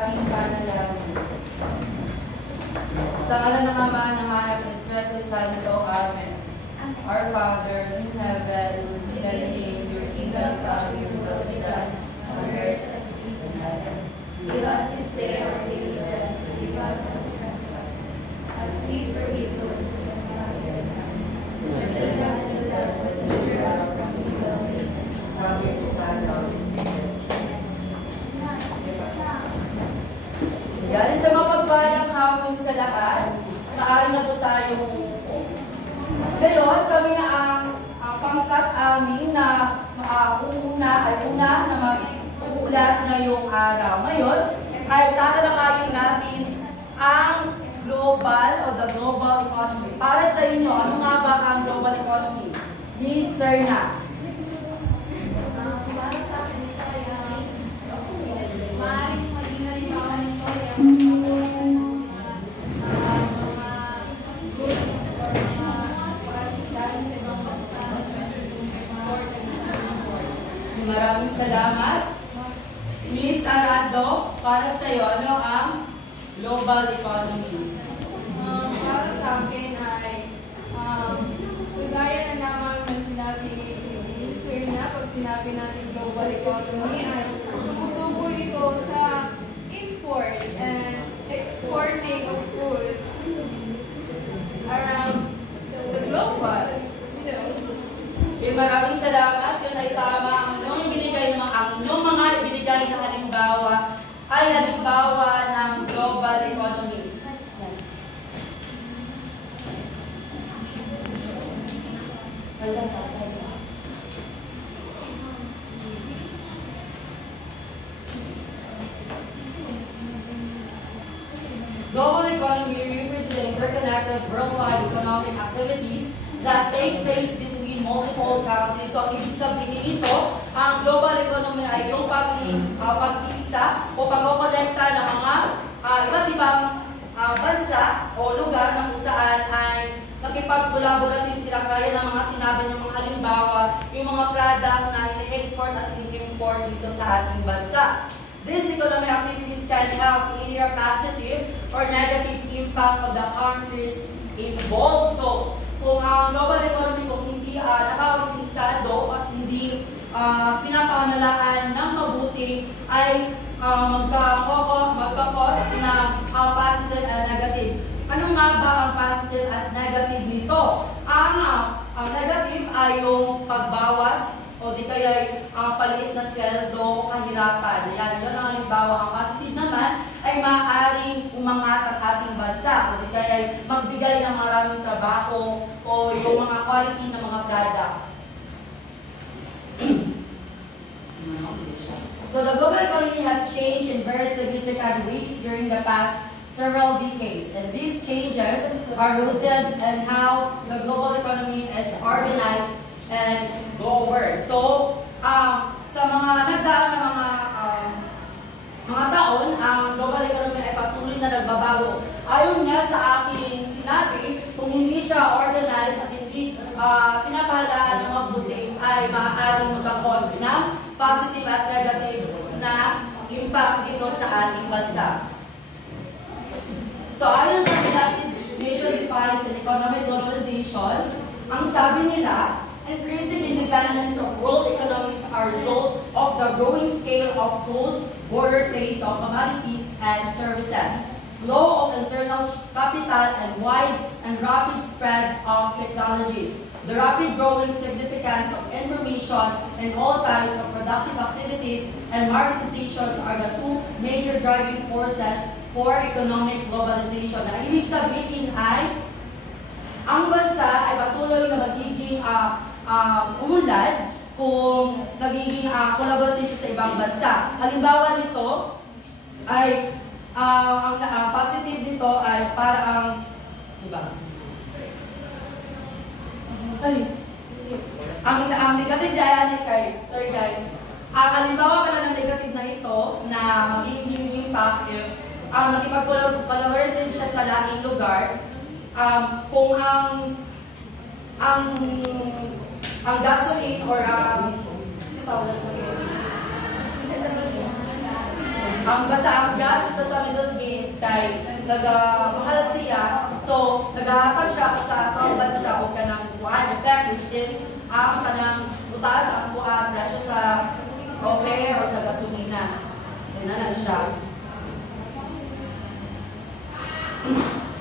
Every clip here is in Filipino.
ating panalangin. Sa ngalan ng Ama, ng Anak, ng Espiritu Santo. Amen. Our Father in heaven, dedicating your kingdom come, your will be done, on earth as it is in heaven. Give us this day our daily bread, and forgive us our trespasses, as we forgive those who trespass against us. And lead us into the test, but deliver us from evil. From your Son, Holy Spirit. Yan, sa mapagpalang hapon sa lahat, maaari na po tayong umupo. Ngayon, kami na ang pangkat amin na una na mag-uulat ngayong araw. Ngayon, ay tatalakayin natin ang global o the global economy. Para sa inyo, ano nga ba ang global economy? Miss Serna. Para sa akin ito ay maaaring maging halimbawa nito ay maraming salamat. Miss Arado, para sa iyo, ano ang global economy? para sa akin ay gaya na naman na sinabi ni Sir na pag sinabi natin global economy ay tumutubo ito sa import and exporting of goods around the global. Maraming salamat. Yun ay tama. Ang ibinigay ng mga ibinigay na halimbawa ay halimbawa ng global economy. Yes. Global economy refers to the interconnected worldwide economic activities that take place between multiple countries. So, ang ibig sabihin nito, ang global economy ay yung pag-iisa o pag-kolekta ng mga iba't ibang bansa o lugar na kung saan ay nakipag-collaborative sila kaya ng mga sinabi ng mga halimbawa, yung mga product na ini-export at ini-import dito sa ating bansa. These economic activities can have either positive or negative impact on the countries involved. So, kung ang global economy kung hindi nakakarotisado at hindi pinapamalaan ng mabuti ay magkakos na positive and negative. Ano nga ba ang positive at negative nito? Ang negative ay yung pagbawas o di kaya paliit na sweldo, kahirapan. Yan, yun ang halimbawa. Ang positive naman ay maaaring umangat ang ating bansa o di kaya magbigay ng maraming trabaho o yung mga quality ng mga product. So the global economy has changed in very significant ways during the past several decades, and these changes are rooted in how the global economy is organized and governed. So, sa mga nagdaan na mga taon, ang global economy ay patuloy na nagbabago. Ayon nga sa aking sinabi, kung hindi siya organized at hindi pinapahalaan ng mabuti, ay maaaring magkakos ng positive at negative na impact dito sa ating bansa. So, ayon sa United Nations defines an economic globalization, ang sabi nila, increasing independence of world economies are a result of the growing scale of cross-border trade of commodities and services, flow of internal capital, and wide and rapid spread of technologies. The rapid growing significance of information and all types of productive activities and marketizations are the two major driving forces for economic globalization. Ang ibig sabihin ay, ang bansa ay patuloy na magiging umunlad kung nagiging collaborative sa ibang bansa. Halimbawa nito ay ang positive nito ay parang diba? Ang negative diyan kay sorry guys. Ang halimbawa pala ng negative na ito na magiging impact if nakipag-collaborative siya sa laking lugar, kung ang gasoline or basta ang gas ito sa Middle East kay mahal siya, so nagahatag siya sa atong bansa o kanang one effect which is ang kanang utaas ang buhat presyo sa coffee or sa gasolina. Yan siya.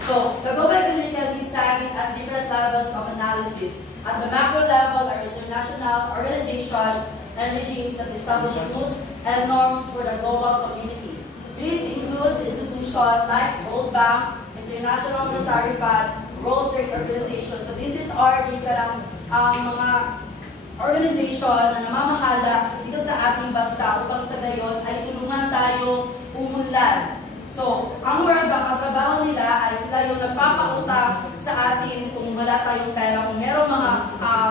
So, the global economy can be studied at different levels of analysis. At the macro level are international organizations and regimes that establish rules and norms for the global community. This includes institutions like World Bank, International Monetary Fund, World Trade Organization. So this is our mga organization na namamahala dito sa ating bansa upang sa gayon ay tulungan tayo umunlad. So, ang World Bank, ang trabaho nila ay sila yung nagpapautang sa atin kung wala tayong pera, kung merong mga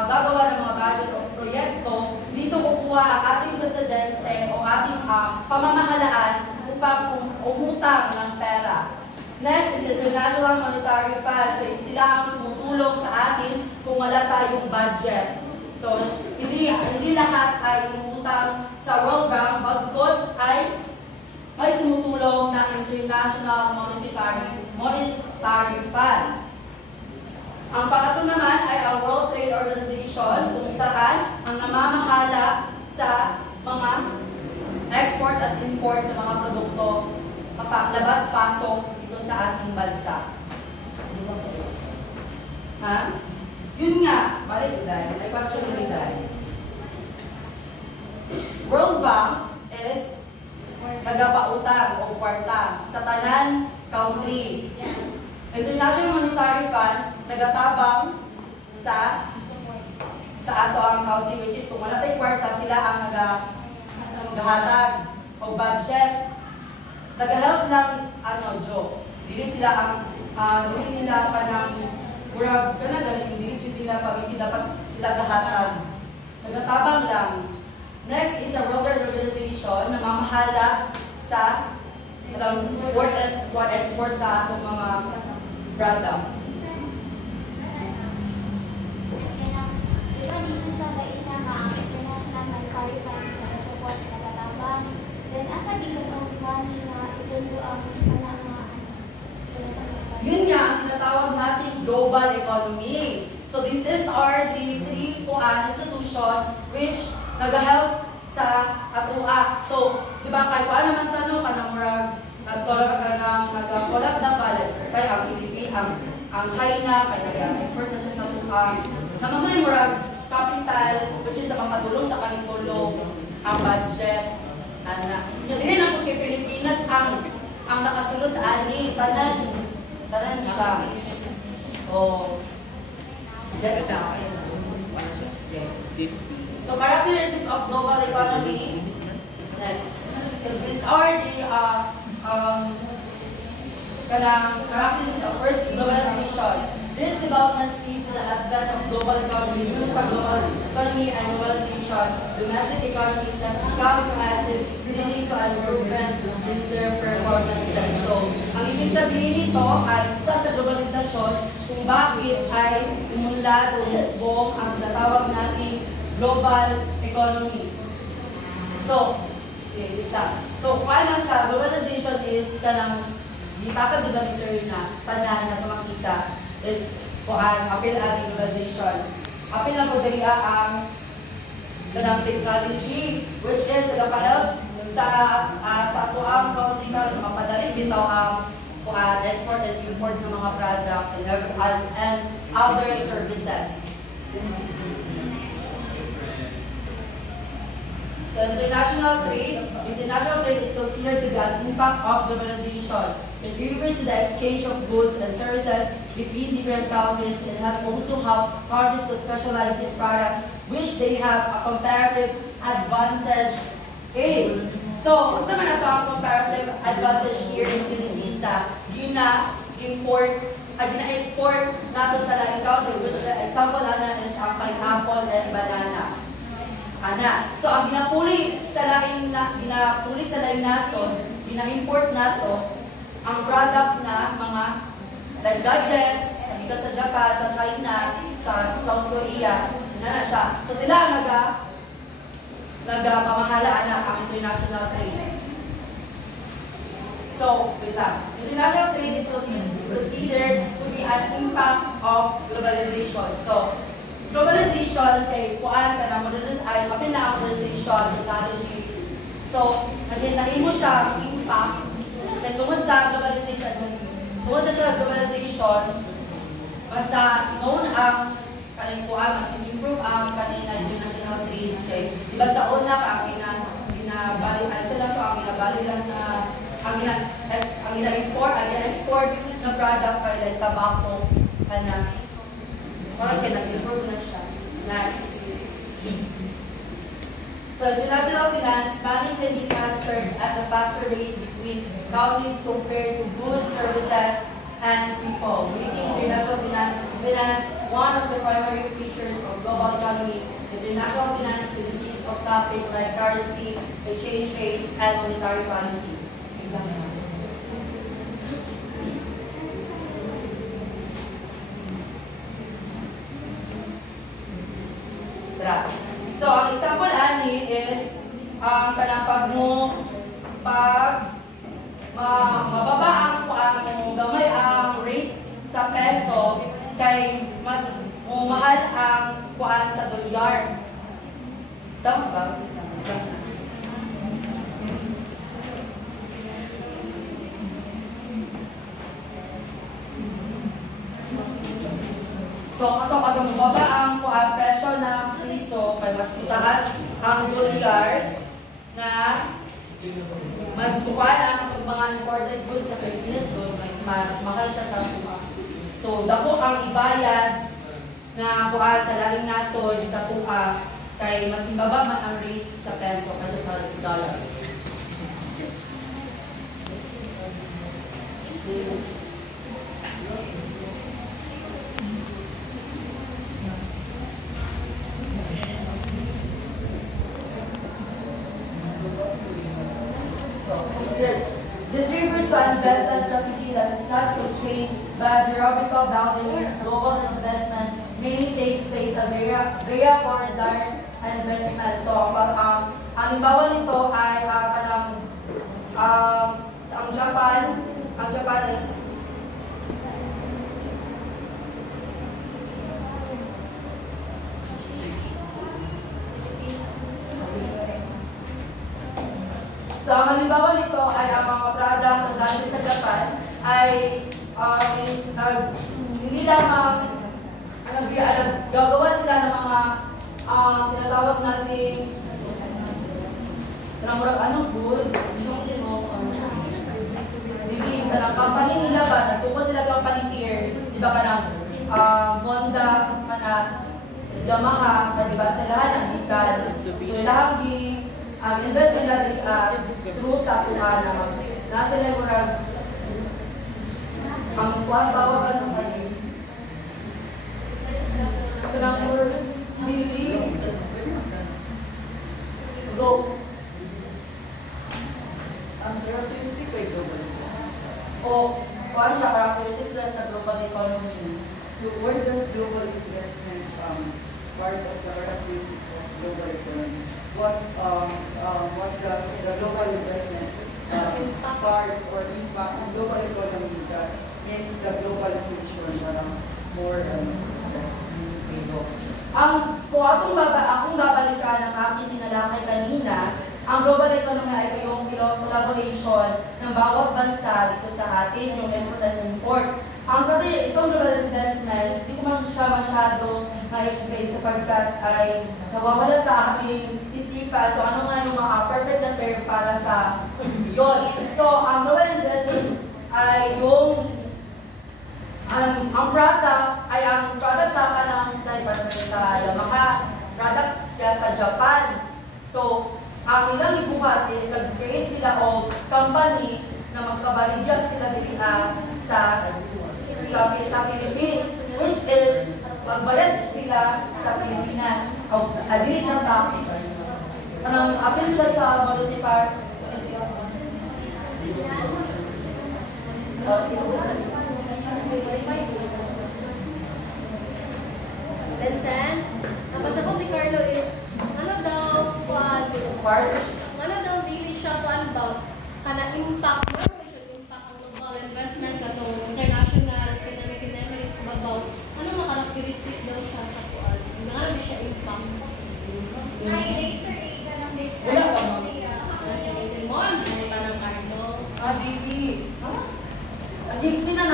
gagawa ng mga budget o proyekto, dito kukuha ang ating presidente o ating pamamahalaan upang umutang ng pera. Next is International Monetary Fund. So, sila ang tumutulong sa atin kung wala tayong budget. So, hindi lahat ay umutang sa World Bank, bagkus ay tumutulong na International Monetary Fund. Ang pangatlo naman ay ang World Trade Organization kung saan ang namamahala sa mga export at import ng mga produkto labas-pasok dito sa ating bansa. Ha? Yun nga, balik Day, may question ni Day. World Bank is nagapautang o kwarta sa tanan country. International Monetary Fund nagatabang sa ato ang country, which is kung wala tayong kwarta, sila ang nagahatag o budget. Nagahelp lang joke. Dili sila kanang murag kana galing dili nila pamilya dapat sila gahatag. Nagatabang lang. Next is a World Trade Organization na mamahala sa import and export sa atong mga product. Yun nga ang tinatawag nating global economy. So this is our the three institution which nag-help sa atua. So, di ba, kahit wala naman tanong ka na murag nag-collab na balik. Kaya ang Pilipinas, ang China, kaya nag-export na siya sa atua. Naman yung murag capital, which is na makatulong sa kanitulong, ang budget. Yun din ang kay Pilipinas, ang nakasunod ani, tanan siya. Oh, that's now. So, characteristics of global economy. Next. So, these are the characteristics of first globalization. This development leads to the advent of global economy. Due to global economy and globalization, domestic economies have become massive, leading to an improvement in their performances. So, ang ibig sabihin nito ay isa sa globalization kung bakit ay umunlad o hisbong ang natawag nating global economy. So, sa globalization is kanang gitakad di ba ni Sir na tanan na makita is apil ang globalization. Apil lang po dali ang kanang technology which is nagapa-help sa atuang country na mapadali bitaw ang export and import ng mga product and other services. So international trade is considered to be an impact of globalization. It refers to the exchange of goods and services between different countries and has also helped countries to specialize in products which they have a comparative advantage in. So, sa man ito ang comparative advantage here in Philippines na gina-export nato sa laing country, which example is ang pineapple and banana. So ang ginapuli sa laing nason, gina-import nato ang product na mga like gadgets, dito sa Japan, sa China, sa South Korea, na siya. So sila nagpamahalaan na ang international trade. So, wait lang. International trade is considered to be an impact of globalization. So, globalization kay kuan ka na modern ay kapin na ang globalization technology. So, nahimo siya impact kay tungod sa globalization, basta noon ang kaning kuan mas improve ang kanina international trade kay diba sa una ka ang ginabali ay sila to ang ginabali lang na ang ina-export na product kay like tobacco ana parang kina-improve na siya. Next. So, international finance, money can be transferred at a faster rate between countries compared to goods, services, and people, making international finance one of the primary features of global economy. International finance consists of topics like currency, exchange rate, and monetary policy. So, ang example ani is kanang mababa ang gamay ang rate sa peso kay mas mahal ang kuan sa dolyar. Tama ba? So, katong baba ang presyo ng piso kay mas itaas ang dolyar na mas kuhaan ang mga imported goods sa Pilipinas doon, mas mahal siya sa tuwa. So, dako ang ibayad na kuhaan sa lahing nasod sa tuwa kay mas ibaba man ang rate sa peso kaysa sa dollars. This refers to an investment strategy that is not constrained by geographical boundaries. Global investment mainly takes place via foreign direct investment. So, ang halimbawa nito ay ang Japan is so, ang halimbawa nito ay ang mga product na galing sa Japan ay hindi lamang gagawa sila ng mga tinatawag natin good? Hindi, company nila ba? Nagtuko sila company here, di ba ka ng Honda, Yamaha, di ba sila ng Gigal. So, lahat invest nila through sa tuhan na nasa nila murag ang kuhan tawag ano kayo kanang murag dili go ang characteristic ay global o kuhan siya characteristics sa global economy. So where does global investment part of the characteristics of global economy? What does the global investment part or impact on global economy that makes the globalization more kung akong babalikan ang aking tinalakay kanina, ang global economy ay yung collaboration ng bawat bansa dito sa atin, yung export and import. Itong global investment, hindi ko man siya masyado ma-explain sapagkat ay nawawala sa aking isipan kung ano nga yung mga perfect na term para sa yun. So, ang global investment ay yung ang product ay ang product sa kanang sa Yamaha, products kaya sa Japan. So, ang ilang ibuhat is nag-create sila o company na magkabaligyan sila dili sa Philippines, which is magbayad sila sa Pilipinas o dili siya tax. Anong apil siya sa monetary Lensen, ang pasabot ni Carlo is, ano daw dili siya kuan ba, kana impact,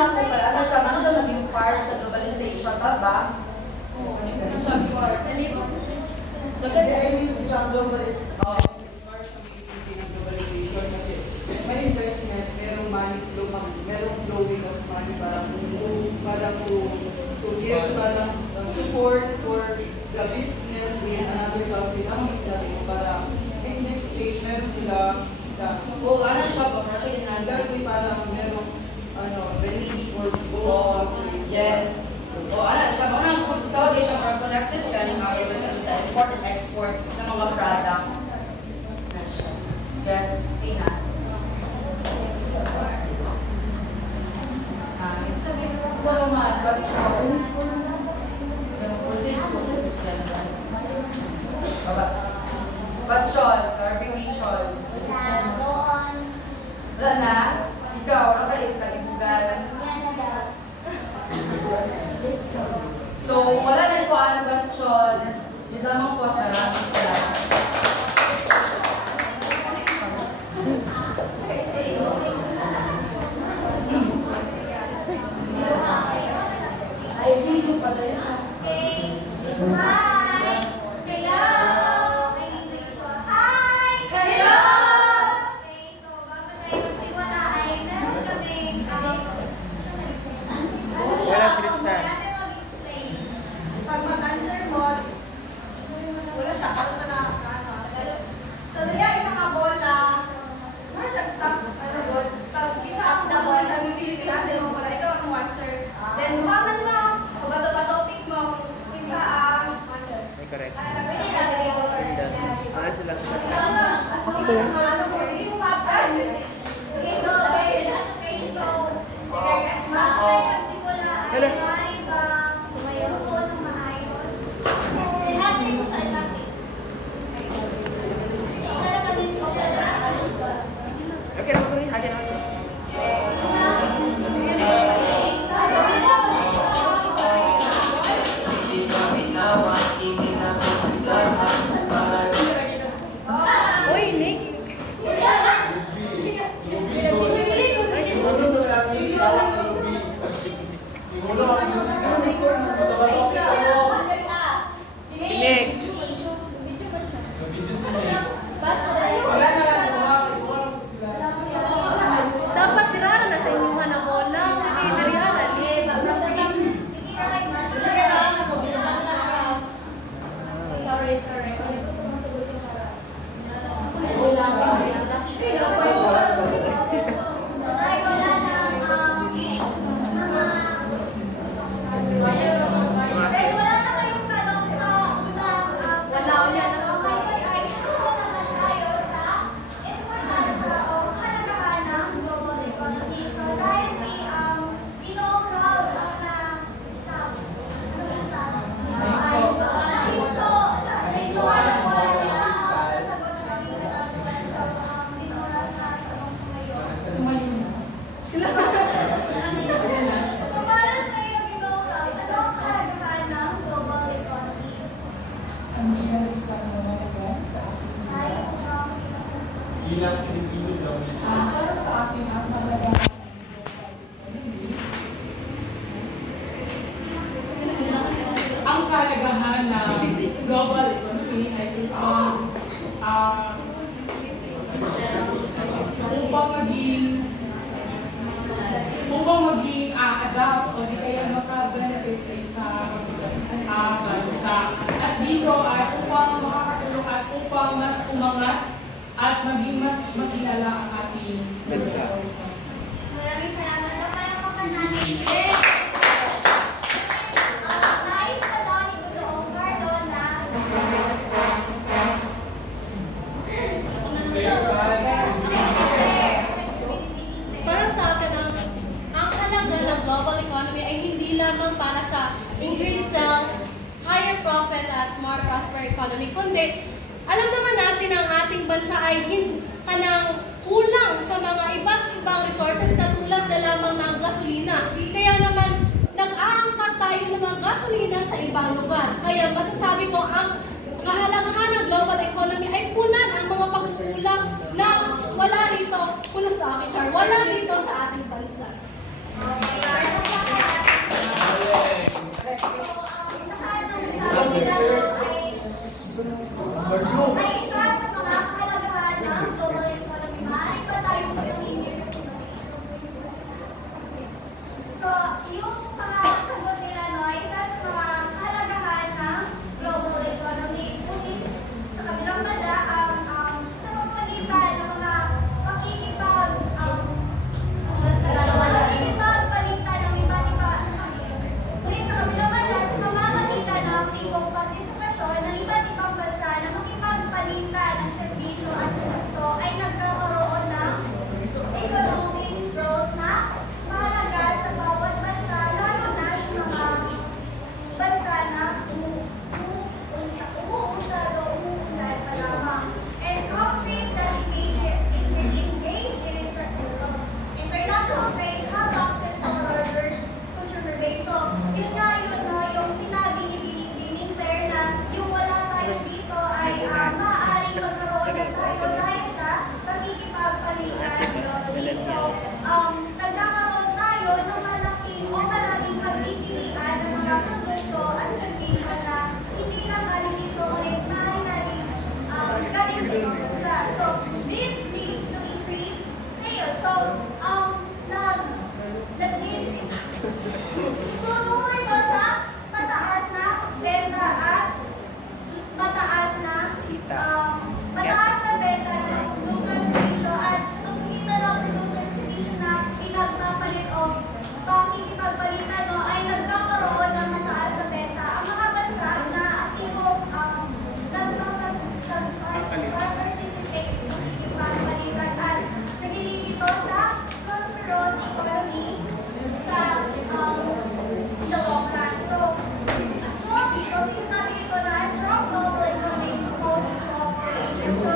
na po kaya ano siya, ano daw naging part sa globalization, ba? Kasi I mean, yung globalization, part ng globalization kasi may investment, merong money flow, merong flowing of money parang to give parang support for the business in another country. Ang sinabi ko parang in next stage, meron sila Oo, ano siya po, ano siya yun that way parang merong benefits for both countries. Yes. O ano siya, mga tawag siya para connected ka ng mga sa import and export ng mga product. Na siya. Yes, tingnan. So, mga questions. Proceed po sa discussion. Question, clarification. Wala na? Ikaw, ano kayo sa kalibugan? So, wala na po ang question. Hindi lamang po at maraming salamat. Ay, hindi ko pa tayo. Pag mag-answer mo, wala siya, parang na so, isa ka bola, wala siya, stop, isa up the ball, sabi nila, mo pala, ikaw ang answer. Then, sumaman mo, kung ba topic mo, isa ang answer. Correct. Ano sila? Hindi mo ma-answer. Okay, ako rin. Hagin ako. Uy, Nick! Nick! Dapat tirara na sa inyong hanamola. Hindi dirihala. Para sa akin, ang talaga ang kalagahan ng global economy ay upang maging adapt o di kaya maka-benefit sa isang bansa. At dito ay upang makakatulong at upang mas umangat at maging mas makilala ang ating bansa. Maraming salamat na parang kapananin. Nais na daw ni Budoong Cardona Para sa akin, ang halaga ng global economy ay hindi lamang para sa increased sales, higher profit at more prosperous economy, kundi alam naman natin ang ating bansa ay kanang kulang sa mga iba't ibang resources katulad na lamang ng gasolina. Kaya naman, nag-aangkat tayo ng mga gasolina sa ibang lugar. Kaya masasabi ko, ang kahalagahan ng global economy ay punan ang mga pagkukulang na wala rito, wala sa akin, Char, wala rito sa ating bansa. Okay. nagkakaroon tayo ng malaking o maraming pagpipilian ng mga produkto at servisyo na hindi na galing dito ulit galing sa ibang bansa. So, this leads to increased sales. So, nag-leads tuloy ito sa mataas na benta at mataas na benta ng produkto at servisyo at sa pagkikita ng produkto at servisyo na pinagpapalit o pakikipagpalitan ay nagkakaroon ng mataas na benta. Ang mga bansa na aktibo nag-participate sa pakikipagpalitan at nagiging ito sa prosperous economy sa the long run. So, sinasabi ito na strong global economic promotes cooperation. So,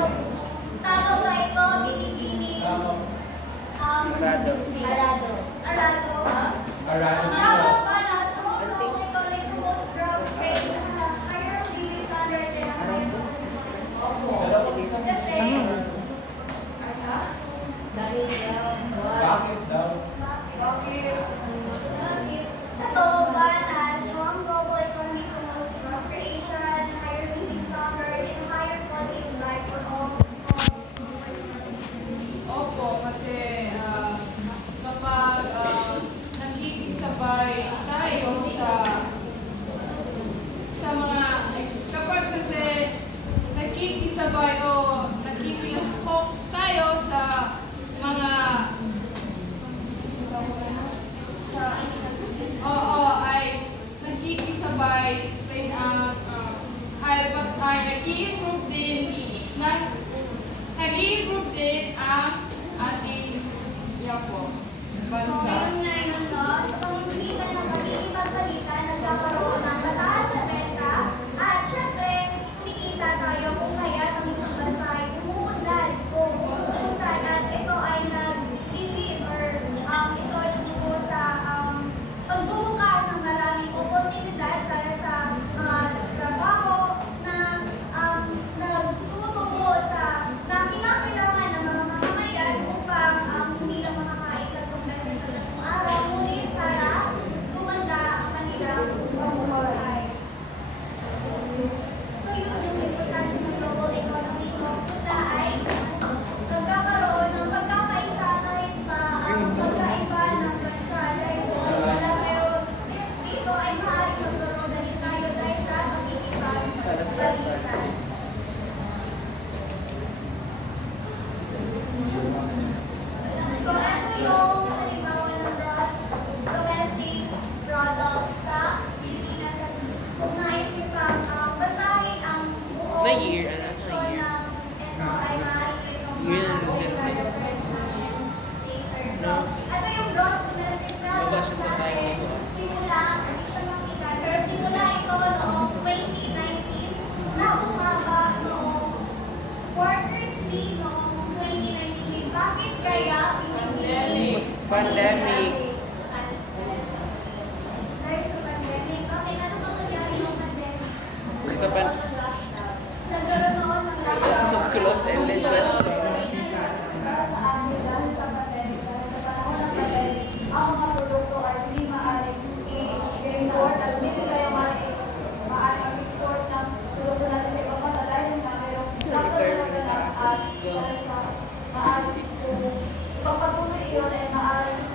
tama ba ito, Titipini? Arado. Tama ba na strong global economic promotes cooperation, higher living standards, and higher Totoo ba na strong global economy promotes job creation, higher living standard, and higher quality of life for all? Opo, kasi kapag nakikisabay tayo sa mga, kapag kasi nakikisabay o nakikihok tayo sa mga ay nakikisabay ay nag-i-improve din ang ating bansa. Ngayon nga yun, no? Sa pamamagitan ng pagkikipagpalitan, nagkakaroon ng mataas na benta at syempre, kumikita tayo kung kaya ng isang bansa ay umuunlad kung saan at ito ay nag-lead or ito ay tumuto sa pagbubukas ng maraming oportunidad para sa mga trabaho na nagtutungo sa kinakailangan ng mga mamamayan upang hindi lang makakain tatlong beses sa tatlong araw, ngunit para gumanda ang kanilang pamumuhay. So yun yung importansya ng global economy ko na ay nagkakaroon ng pagkakaisa kahit pa ang pagkaiba ng bansa dahil dito ay maaaring magkaroon na rin tayo dahil sa pagkikipagpalitan. So, ano yung halimbawa ng gross domestic product sa Pilipinas? At kung nais niyo pang basahin ang buong description ng ito ay maaaring kayo reference namin later. So, ano yung gross domestic product natin? Simula, hindi siya makita, pero simula ito noong 2019 na bumaba noong quarter 3 noong 2019. Bakit kaya Pandemic. dahil sa pandemic? Bakit ano bang nangyari ng pandemic? Nagkaroon noon ng lockdown. Close and let us Sa amin dahil sa pandemic, dahil sa panahon ng pandemic, ang mga produkto ay hindi maaaring i-import at hindi kayo maaaring mag-export ng produkto natin sa ibang bansa dahil nga mayroong lockdown na at dahil sa maaaring kung ipagpatuloy iyon ay maaaring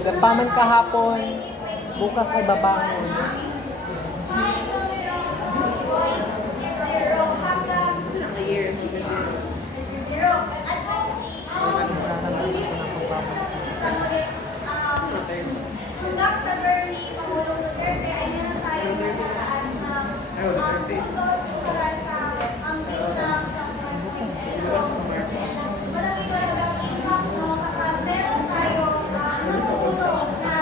Paman kahapon, bukas ay babangon. 5.0 hanggang 0. At hanggang sa Bernie, Pangulong Duterte, ay meron tayong mataas na puntos para sa bilang sa 1.0. Malaki talagang impact, no? Kapag meron tayo natutulog na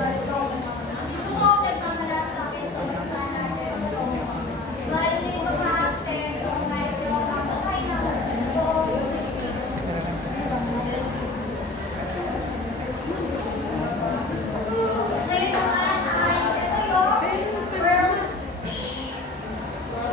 totoo nagmamalasakit sa bansa natin. So, dahil dito ma-access yung mais na makapasahin na ngayon naman ay ito yung World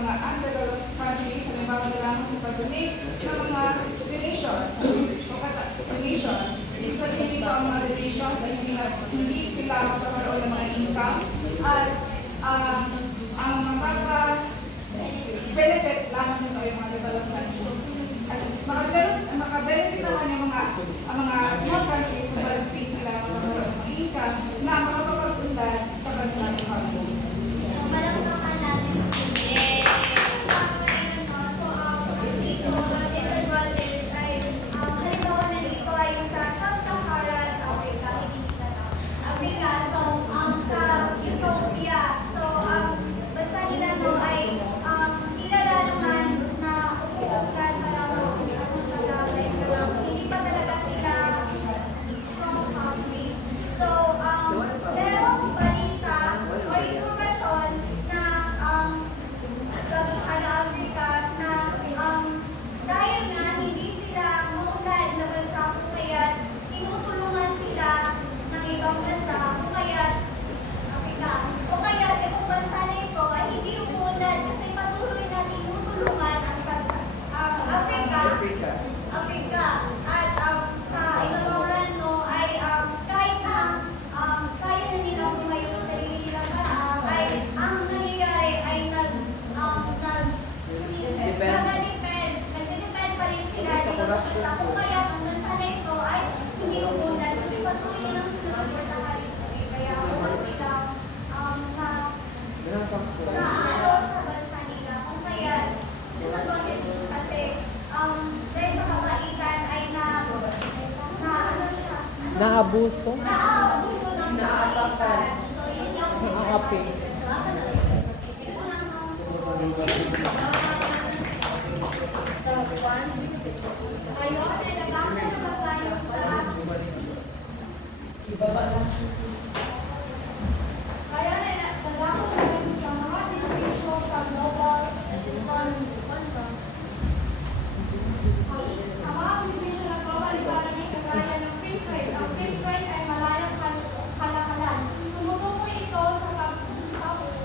mga undeveloped countries, halimbawa na lang sa pag-donate ng mga donations. Isa't dito ang mga donations ay hindi sila magkakaroon ng mga income at ang benefit lamang nito yung mga developed countries. At makabenefit naman yung mga small countries na malapit sila magkakaroon ng mga income na makapagpundan sa kanilang economy. Malakpakan natin. Yay! So, dito, ang disadvantage ay, halimbawa na dito ay yung sa Sub-Saharan Africa, Africa. So, sa Ethiopia, so, bansa nila no ay kilala naman na umuulan parang hindi pa talaga sila strong country. So, merong balita o informasyon na Sub-Saharan Africa na dahil nga hindi sila maulan na bansa kung kaya tinutulungan sila ng ibang bansa kung kaya Africa. O kaya itong bansa na ito ay hindi umulan kasi patuloy na tinutulungan ang Africa. At sa ikatawran no ay kahit na kaya na nilang tumayo sa sarili nilang paraan ay ang nangyayari ay nagdedepend pa rin sila dito sa bansa kung kaya ang bansa na ito ay hindi umulan kasi patuloy nilang sinusuportahan ito kaya wala silang naano sa bansa nila kung kaya disadvantage kasi dahil sa kabaitan ay ano siya Naabuso. naabuso ng kabaitan. So yun yung Nakakapi. Ayun, ay nagkakaroon naman tayo sa kaya nagkakaroon naman sa mga benepisyo sa global economy. Ang mga benepisyo ng global economy kagaya ng free trade. Ang free trade ay malayang kalakalan. Tumutukoy ito sa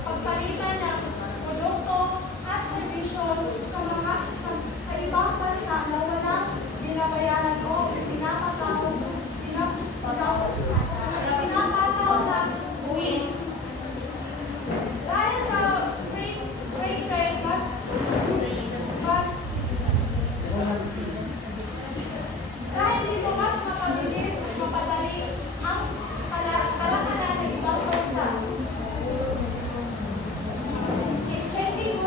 pagpalitan ng produkto at serbisyo sa ibang bansa na walang binabayaran o pinapataw na buwis. Dahil sa free trade, dahil dito mas mapabilis at mapadali ang kalakalan ng ibang bansa. Exchanging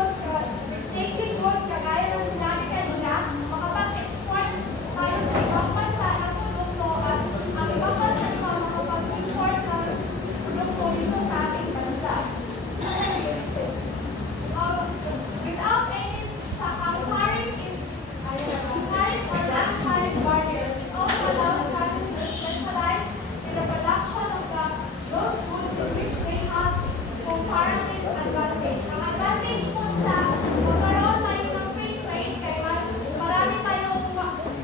goods kagaya ng sinabi kanina, makapag-export tayo sa ibang bansa ng produkto at ang ibang bansa naman makapag-import ng produkto dito sa ating bansa. Without any tariff or non-tariff barriers, it also allows countries to specialize in the production of those goods in which they have comparative advantage. Ang advantage po sa magkaroon tayo ng free trade kay mas marami tayong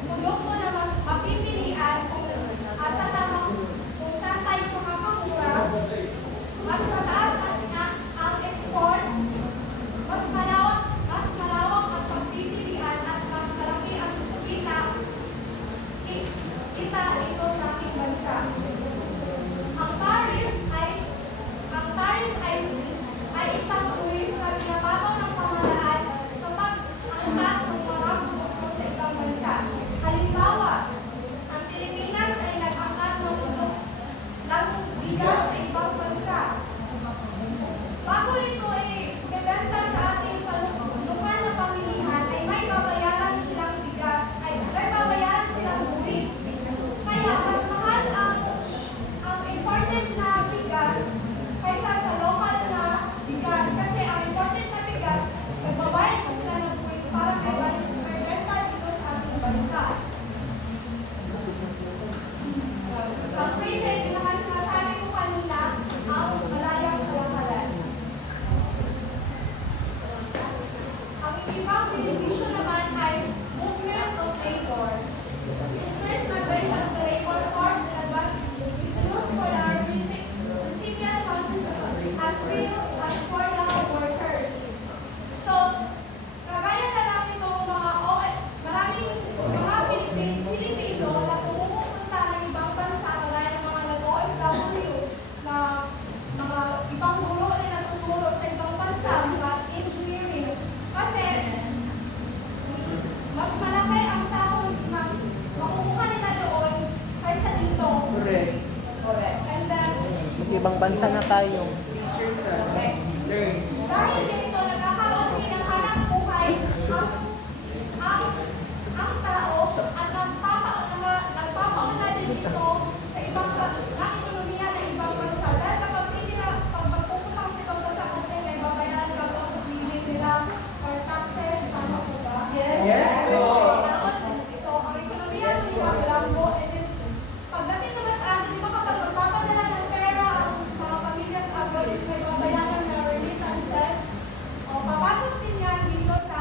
produkto na mas mapipilian kung saan tayo makakamura, mas mataas ang export, mas malawak ang pagpipilian at mas malaki ang kita ito sa ating bansa. Ang tariff ay isang buwis na pinapataw ng pamahalaan sa pag-angkat ng mga produkto sa ibang bansa. Halimbawa, ang Pilipinas ay nag-angkat ng bigas sa ibang bansa. Bago ito ay bebenta sa ating lokal na pamilihan ay may babayaran silang bigas, ay may babayaran silang buwis. Kaya mas mahal ang imported na bigas kaysa sa local na bigas kasi ang imported na bigas nagbabayad pa sila ng buwis para may benta dito sa ating bansa. Ang free trade na mas masabi ko kanina ang malayang kalakalan. Ang ibang benepisyo naman ay movement of labor. Increased migration of the labor force and advantages for the recipient countries as well as for the workers. So, ibang bansa na tayo. Teachers learn. Dahil ganito, nagkakaroon din ng hanap buhay ang tao at nagpapauna din ito sa ibang ekonomiya ng ibang bansa. Dahil kapag magpupunta sa ibang bansa kasi may babayaran ka cost of living nila or taxes, tama po ba? Yes. So, ang ekonomiya ng ibang langgo, and it's pagdating naman sa atin, di ba kapag magpapadala ng pera ang mga pamilya sa abroad is may babayaran na remittances, o papasok din yan dito sa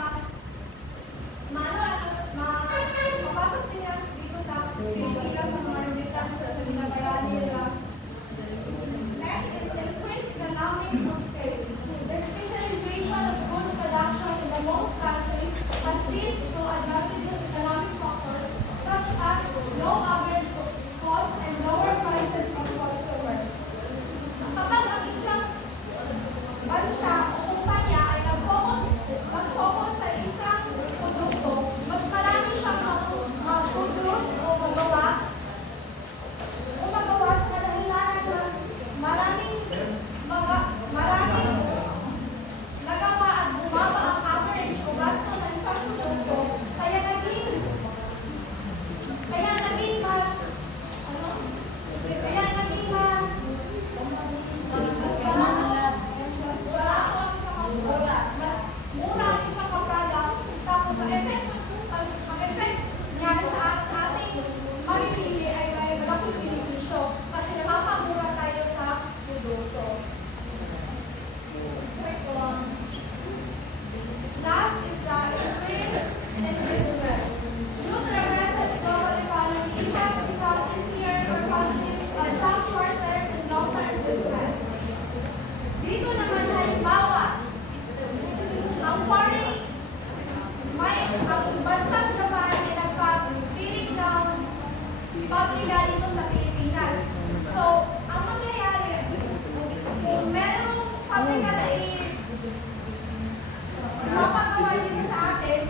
papasok din yan dito sa Pilipinas sa mga remittances na binabayaran nila. Next is increase economics of space. The specialization of goods production in the most countries has led to advantageous economic factors such as low average cost and lower prices of consumer. Kapag ang isang bansa o kumpanya ay mag-focus sa isang produkto, mas marami siyang mag-produce o magawa sa dahilanan ng maraming nagawa at bumaba ang average o gasto ng isang produkto, kaya naging mas mura ang isang product, tapos ang effect niya sa ating maripili ay may malaking benepisyo kasi nakapamura tayo sa produkto. Last is the increase in investment. Due to the recent global economy, it has become easier for countries to adopt short-term and long-term investment. Dito naman halimbawa, ang bansang Japan ay nagpapiling ng pabrika dito sa Pilipinas. So, ang mangyayari, kung merong pabrika na mapagawa dito sa atin,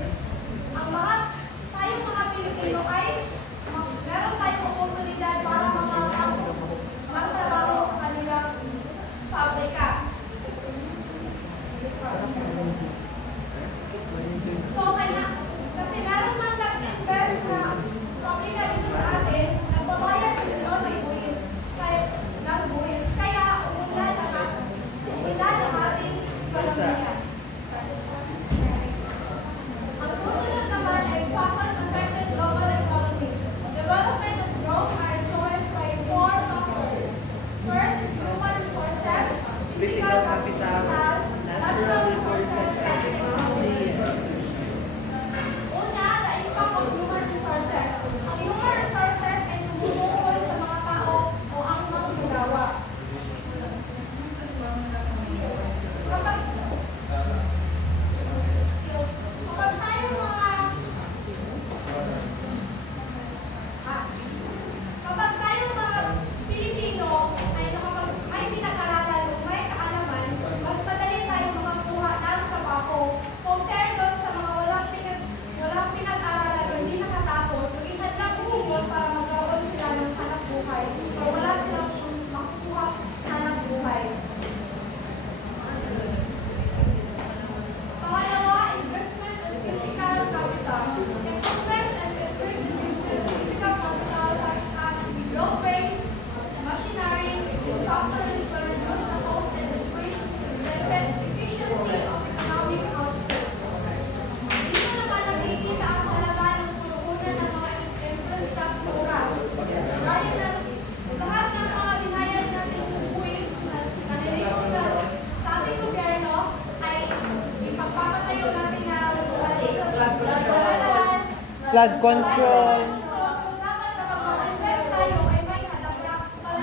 tayong mga Pilipino ay meron tayong oportunidad para magtrabaho sa kanilang pabrika. So, kasi meron man nag-invest na pabrika dito sa atin, nagbabayad din ng buwis. Kaya umunlad ang ating ekonomiya. Ang susunod naman ay factors affected global economy. Development of growth are influenced by 4 factors. First is human resources, physical capital, natural resources, and economic resources. Una, the impact of human resources. Ang human resources ay tumutukoy sa mga tao o ang manggagawa. Kapag tayong mga Pilipino ay pinag-aralan o may kaalaman, mas madali tayong makakuha ng trabaho compare doon sa mga walang pinag-aralan o hindi nakatapos, maging hadlang buhol para magkaroon sila ng hanap buhay o wala silang makukuha hanap buhay. Pangalawa, investment in physical capital. Improvements and increase investment in physical capital such as roadways, machinery, factories will reduce the cost and increase the efficiency of economic output. Dito naman nakikita ang halaga ng pununan ng mga infrastruktura. Dahil lahat ng mga binayad natin buwis na nanilikot sa ating gobyerno ay ipagpapatayo natin na Flood control. dapat kapag mag-invest tayo ay may halaga para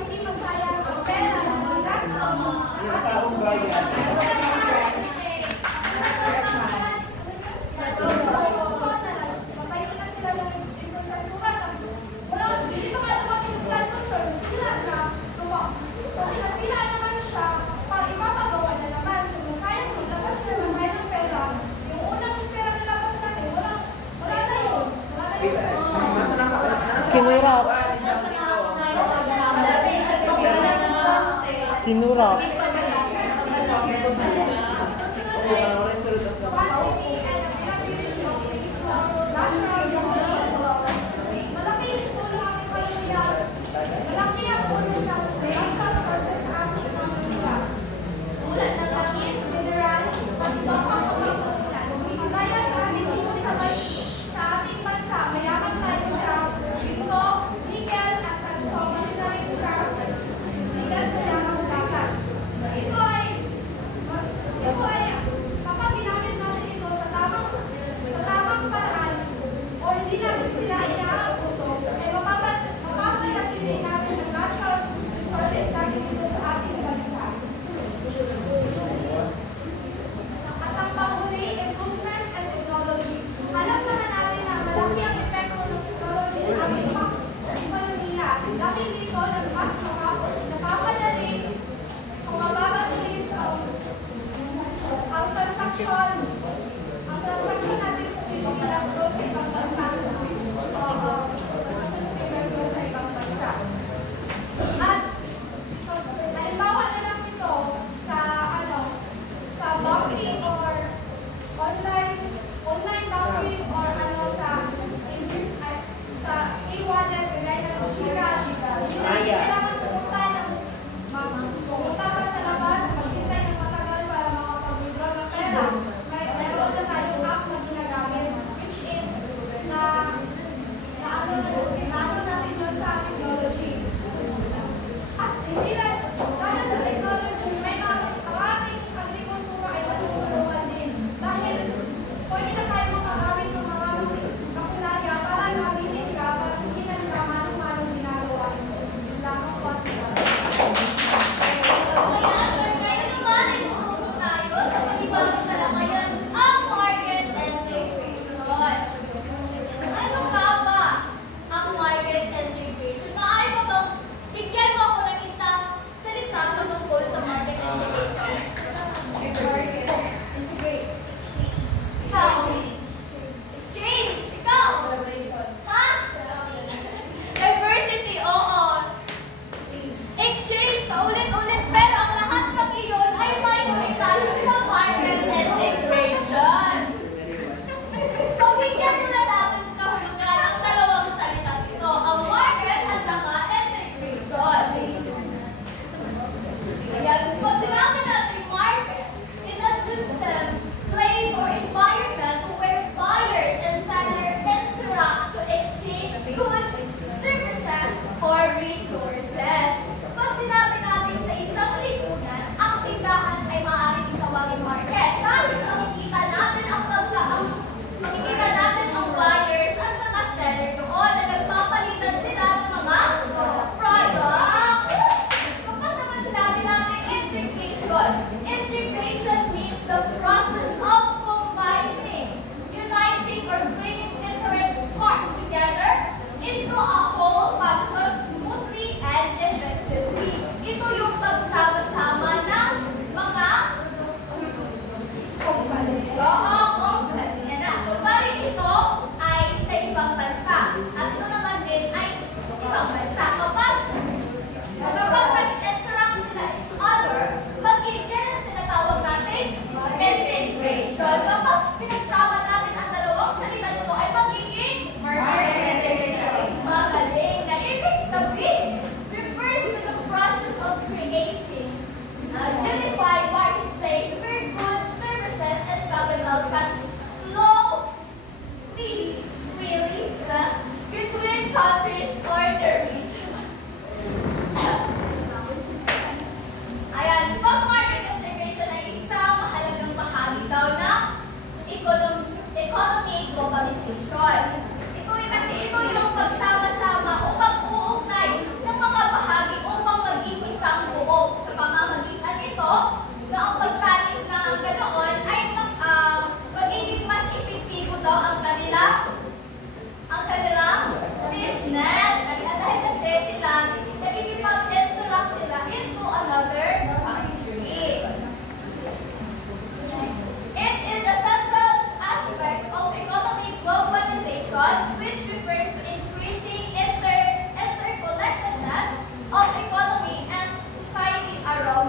hindi masayang ang pera ng mga gasto ng ating gobyerno. Matayo na sila ng infrastruktura. Hindi pa nga dumating yung flood control. Sila na. Kasi nasila naman siya, pag ipapagawa na naman. So, masayang maglabas na naman ng pera. Yung unang pera nilabas natin, wala na yun. Wala na yung Kinura. Of economy and society around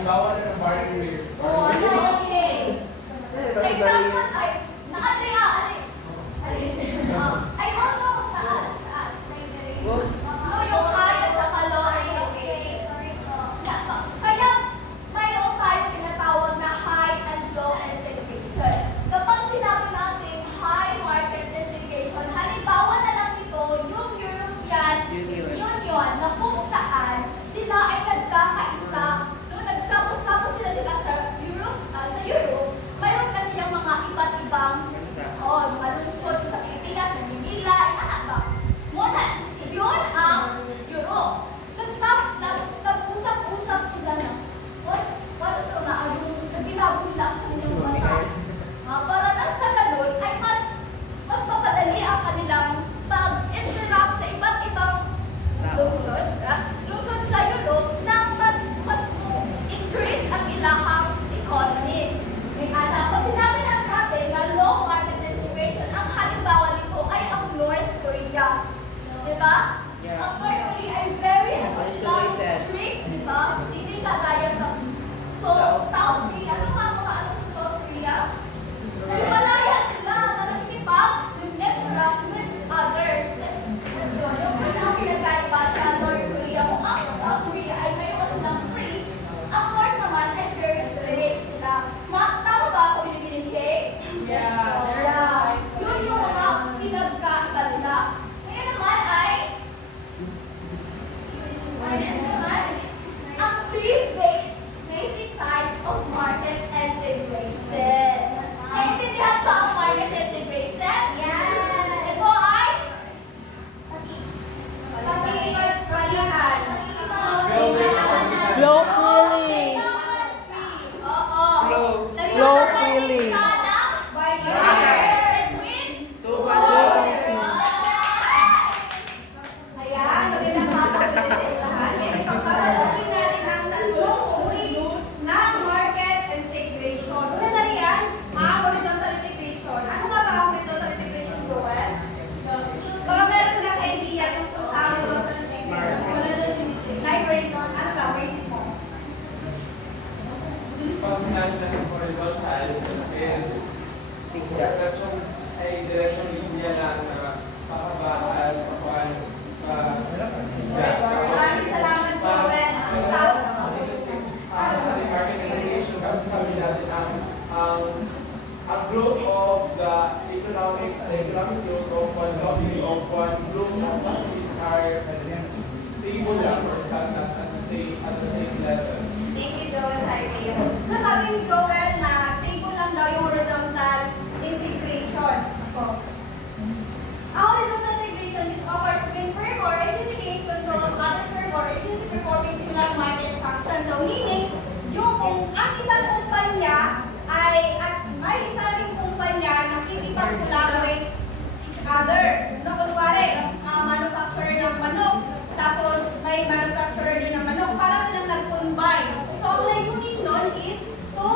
halimbawa na ng barring rate. Oh, okay. Example, ay, nakadriya, I don't know, taas. No, yung high at saka low education. Kaya, mayroon tayo tinatawag na high and low education. Kapag sinabi natin high market education, halimbawa na lang ito, yung European Union, na kung saan sila ay nagkakaisa, no, nagsabot-sabot sila diba sa Europe, mayroon kasi yung mga iba't ibang mga lungsod sa Pilipinas, Manila, ba? Muna, yun ang Europe. Nag-usap-usap sila na, ano ito na, yung nagbilabong lang kanilang batas. Para lang sa ganun, ay mas mapadali ang kanilang pag-interact sa iba't ibang lungsod sa Europe na mas increase ang ilahang economy. Pag sinabi natin na low market integration, ang halimbawa nito ay ang North Korea. Diba? Yeah. Ang North Korea ay very strict, diba? Hindi kagaya sa South Korea. Ano nga mga sa South Korea? Malaya sila na nakikipag-interact with others. Yung ang pinagkaiba sa North Korea, kung ang South Korea ay mayroon silang free, ang North naman ay very strict sila. Tama ba ako binibinin, Kay? Yeah. Yun yung mga pinagkaiba nila. Ngayon naman ay ang three basic types of market integration. Naintindihan ba ang market integration? Yes! Ito ay Flow feeling. Oo. Flow feeling. By rivers and wind. Ayan, magandang hapon ulit sa lahat. Ngayon, pagkakalagin natin ang tatlong uri ng market integration. Una na riyan, horizontal integration. Ano nga ba ang horizontal integration, Joel? Baka meron kang idea kung sa horizontal integration. Nice, Rayson. Ano ka? Basic mo. Pag sinabi natin horizontal is direction niya na pakabaan sa kuan Maraming salamat, Joel. sa market integration, kasi sabi natin ang growth of the economic growth of one company of one group of companies are stable lang or stagnant at the same level. Thank you, Joel, sa idea. So, sabi ni Joel na stable lang daw yung horizontal integration. Ang horizontal integration is offers when firm or agency gains control of other firm or agency performing similar market functions. So, meaning, yung ang isang kumpanya ay at may isa ring kumpanya na nakikipag-collaborate each other. No, kunwari, manufacturer ng manok, tapos may manufacturer din ng manok para silang nag-combine. So, ang layunin nun is to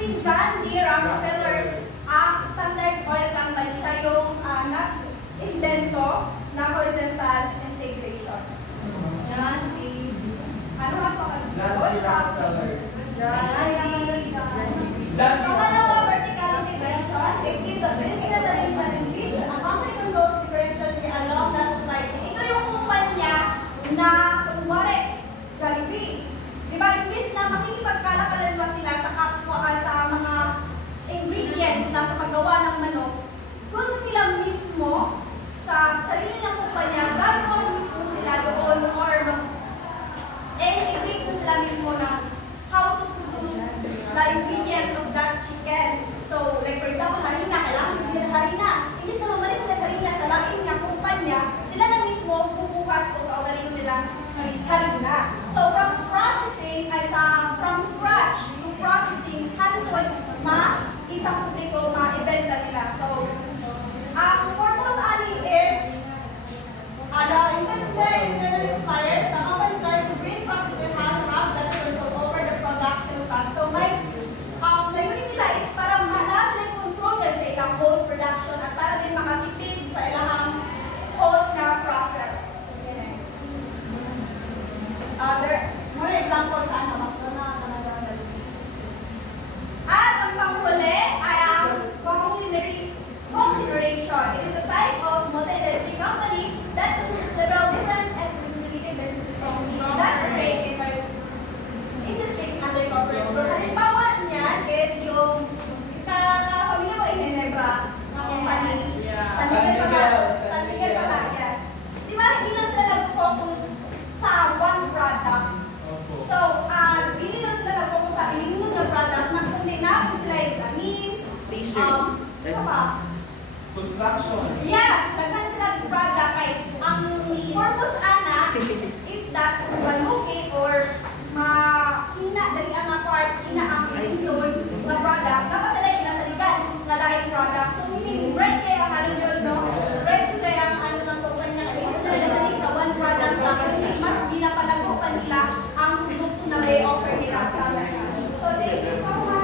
si John D. Rockefeller's Standard Oil Company, siya yung nag-invento na horizontal integration. John D. Ano nga po? John D. Rockefeller. Pangalawa, vertical integration. It gives a business arrangement in which a company controls differences along the supply chain. Ito yung kumpanya na, kunwari, Jollibee. Di ba, imbis na makikipagkalakalan ba sila sa kapwa, sa mga ingredients na sa paggawa ng manok, doon sila mismo, sa sarili ng kumpanya, gagawa mismo sila doon or integrate na sila mismo na how to produce the ingredients of that chicken. So, like for example, harina, kailangan bibili ng harina. Imbis na mamalit sila harina sa lain ng kumpanya, sila na mismo bubuhat o kaugalingon nila harina. So, from processing, from scratch to processing, hantod, isang publiko, ma-ibenta nila. So, ang purpose ani is, the incentive internal suppliers, the company tries to bring processes have that control over the production cost. So, layunin nila is para manas na control nila sa ilang whole production at para din makatipid sa ilang whole na process. There are more examples sa at ang panghuli ay ang conglomeration. It is a type of multi-industry company that consists several different and related business companies that operate in various industries under corporate group. Halimbawa niyan is yung pamilya mo in Ginebra na company. San Miguel Palacios. Di ba, hindi lang sila nag-focus sa one product. So, hindi lang sila nag-focus sa ilimod na product na kundi na sila yung gamis, ano pa? Construction. Yes, laghan sila ng product guys. Ang purpose ana is that kung malugi or dali ang part, ang include na product, dapat sila yung nasaligan na laing product. So, meaning, bread kaya ang ano yun, no? Bread kaya ang ano ng company na sila nasalig sa one product na kundi mas ginapalagupan nila ang produkto na may offer nila sa lahat. So, thank you so much.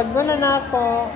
pag doon na ako,